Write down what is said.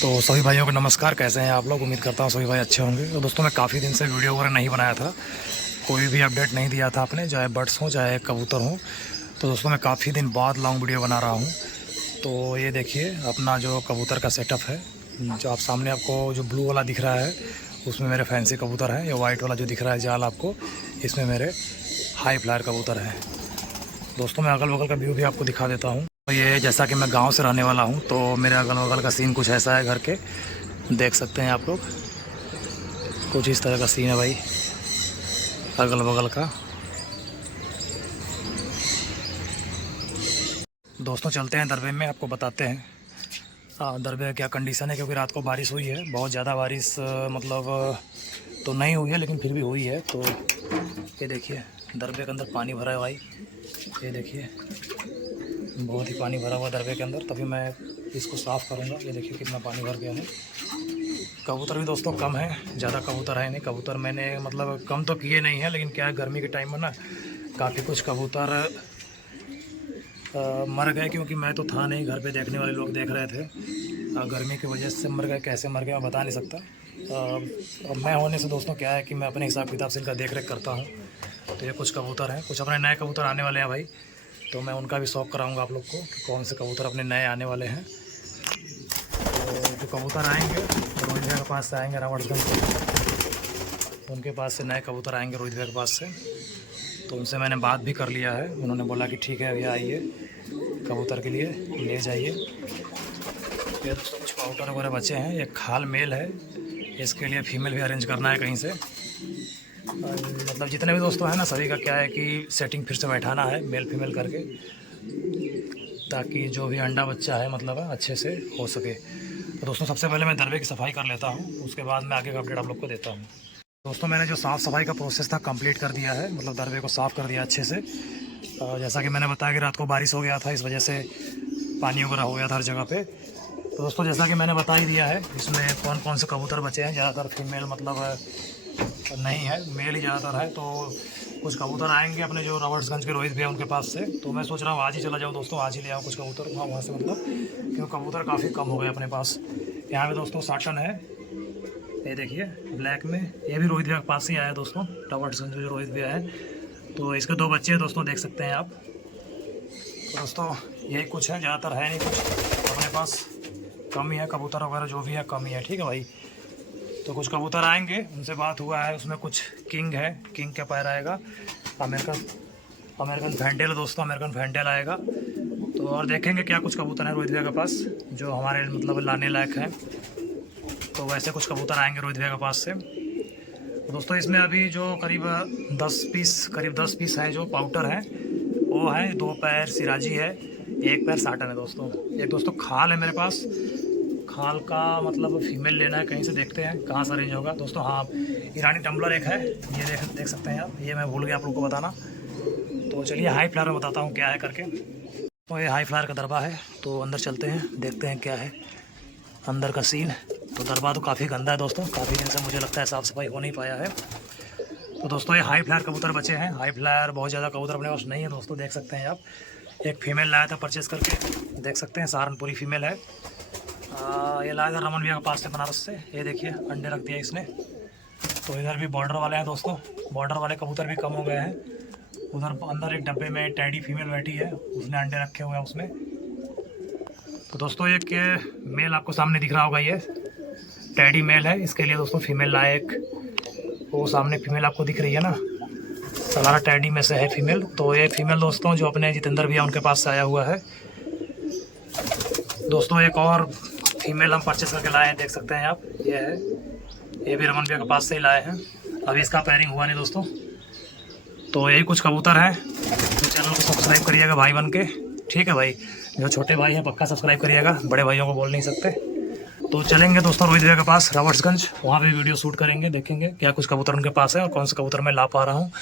तो सभी भाइयों को नमस्कार। कैसे हैं आप लोग? उम्मीद करता हूँ सभी भाई अच्छे होंगे। तो दोस्तों मैं काफ़ी दिन से वीडियो वगैरह नहीं बनाया था, कोई भी अपडेट नहीं दिया था आपने, चाहे बर्ड्स हों चाहे कबूतर हों। तो दोस्तों मैं काफ़ी दिन बाद लॉन्ग वीडियो बना रहा हूँ। तो ये देखिए अपना जो कबूतर का सेटअप है, जो आप सामने आपको जो ब्लू वाला दिख रहा है उसमें मेरे फैंसी कबूतर हैं। ये वाइट वाला जो दिख रहा है जाल आपको, इसमें मेरे हाई फ्लायर कबूतर हैं। दोस्तों मैं अगल बगल का व्यू भी आपको दिखा देता हूँ। तो ये जैसा कि मैं गांव से रहने वाला हूँ, तो मेरे अगल बगल का सीन कुछ ऐसा है। घर के देख सकते हैं आप लोग, कुछ इस तरह का सीन है भाई अगल बगल का। दोस्तों चलते हैं दरबे में, आपको बताते हैं दरबे क्या कंडीशन है। क्योंकि रात को बारिश हुई है, बहुत ज़्यादा बारिश मतलब तो नहीं हुई है लेकिन फिर भी हुई है। तो ये देखिए दरबे के अंदर पानी भरा है भाई, ये देखिए बहुत ही पानी भरा हुआ दरबे के अंदर। तभी मैं इसको साफ़ करूँगा। ये देखिए कितना पानी भर गया है। कबूतर भी दोस्तों कम है, ज़्यादा कबूतर है नहीं। कबूतर मैंने मतलब कम तो किए नहीं है, लेकिन क्या है गर्मी के टाइम में ना काफ़ी कुछ कबूतर मर गए। क्योंकि मैं तो था नहीं, घर पे देखने वाले लोग देख रहे थे। गर्मी की वजह से मर गए, कैसे मर गए मैं बता नहीं सकता। मैं होने से दोस्तों क्या है कि मैं अपने हिसाब किताब से इनका देख रेख करता हूँ। तो ये कुछ कबूतर हैं, कुछ अपने नए कबूतर आने वाले हैं भाई, तो मैं उनका भी शौक़ कराऊंगा आप लोग को कि कौन से कबूतर अपने नए आने वाले हैं। तो जो कबूतर आएंगे रोहित भैया के पास से आएंगे, रावटगंज से उनके पास से नए कबूतर आएंगे रोहित भैया के पास से। तो उनसे मैंने बात भी कर लिया है, उन्होंने बोला कि ठीक है भैया आइए कबूतर के लिए ले जाइए। ये दोस्तों कुछ पाउडर वगैरह बचे हैं। ये खाल मेल है, इसके लिए फ़ीमेल भी अरेंज करना है कहीं से। मतलब जितने भी दोस्तों हैं ना, सभी का क्या है कि सेटिंग फिर से बैठाना है मेल फीमेल करके, ताकि जो भी अंडा बच्चा है मतलब अच्छे से हो सके। तो दोस्तों सबसे पहले मैं दरबे की सफाई कर लेता हूँ, उसके बाद मैं आगे का अपडेट आप लोग को देता हूँ। दोस्तों मैंने जो साफ़ सफाई का प्रोसेस था कंप्लीट कर दिया है, मतलब दरबे को साफ़ कर दिया अच्छे से। जैसा कि मैंने बताया कि रात को बारिश हो गया था, इस वजह से पानी वगैरह हो गया था हर जगह पे। तो दोस्तों जैसा कि मैंने बता ही दिया है, इसमें कौन कौन से कबूतर बचे हैं। ज़्यादातर फीमेल मतलब नहीं है, मेल ही ज़्यादातर है। तो कुछ कबूतर आएंगे अपने जो रावटगंज के रोहित भैया उनके पास से। तो मैं सोच रहा हूँ आज ही चला जाऊँ दोस्तों, आज ही ले आऊँ कुछ कबूतर वहाँ से, मतलब क्योंकि कबूतर काफ़ी कम हो गए अपने पास। यहाँ पे दोस्तों साटन है, ये देखिए ब्लैक में, ये भी रोहित भैया के पास ही आया दोस्तों, रावटगंज जो रोहित भैया है। तो इसके 2 बच्चे हैं दोस्तों, देख सकते हैं आप। तो दोस्तों यही कुछ है, ज़्यादातर है नहीं कुछ अपने पास, कम ही है कबूतर वगैरह जो भी है, कम ही है। ठीक है भाई। तो कुछ कबूतर आएंगे, उनसे बात हुआ है, उसमें कुछ किंग है, किंग का पैर आएगा, अमेरिकन फैंटेल दोस्तों, अमेरिकन फैंटेल आएगा। तो और देखेंगे क्या कुछ कबूतर हैं रोहित भैया के पास जो हमारे मतलब लाने लायक हैं। तो वैसे कुछ कबूतर आएंगे रोहित भैया के पास से। तो दोस्तों इसमें अभी जो करीब 10 पीस हैं जो पाउडर हैं, वो है 2 पैर सिराजी है, 1 पैर साटन है दोस्तों। एक दोस्तों खाल है मेरे पास, खाल का मतलब फीमेल लेना है कहीं से, देखते हैं कहाँ से अरेंज होगा दोस्तों। हाँ ईरानी टम्बलर एक है, ये देख सकते हैं आप, ये मैं भूल गया आप लोग को बताना। तो चलिए हाई फ्लावर में बताता हूँ क्या है करके। तो ये हाई फ्लावर का दरबा है, तो अंदर चलते हैं देखते हैं क्या है अंदर का सीन। तो दरबा तो काफ़ी गंदा है दोस्तों, काफ़ी दिन से मुझे लगता है साफ़ सफाई हो नहीं पाया है। तो दोस्तों ये हाई फ्लायर कबूतर बचे हैं। हाई फ्लायर बहुत ज़्यादा कबूतर अपने पास नहीं है दोस्तों, देख सकते हैं आप। एक फ़ीमेल लाया था परचेस करके, देख सकते हैं सहारनपुरी फ़ीमेल है। ये लाया था रमन भैया के पास से, बनारस से। ये देखिए अंडे रख दिया इसने। तो इधर भी बॉर्डर वाले हैं दोस्तों, बॉर्डर वाले कबूतर भी कम हो गए हैं। उधर अंदर एक डब्बे में टैडी फीमेल बैठी है, उसने अंडे रखे हुए हैं उसमें। तो दोस्तों एक मेल आपको सामने दिख रहा होगा, ये टैडी मेल है। इसके लिए दोस्तों फीमेल लाए एक, वो सामने फीमेल आपको दिख रही है ना, 17 टैडी में से है फीमेल। तो ये फीमेल दोस्तों जो अपने जितेंद्र भैया उनके पास से आया हुआ है दोस्तों। एक और फीमेल हम परचेस करके लाए हैं, देख सकते हैं आप, ये है, ये भी रमन भैया के पास से ही लाए हैं। अभी इसका पेयरिंग हुआ नहीं दोस्तों। तो यही कुछ कबूतर हैं। तो चैनल को सब्सक्राइब करिएगा भाई बन के, ठीक है भाई। जो छोटे भाई हैं पक्का सब्सक्राइब करिएगा, बड़े भाइयों को बोल नहीं सकते। तो चलेंगे दोस्तों रोहित भैया के पास रावटगंज, वहाँ पे वीडियो शूट करेंगे, देखेंगे क्या कुछ कबूतर उनके पास है और कौन से कबूतर मैं ला पा रहा हूँ।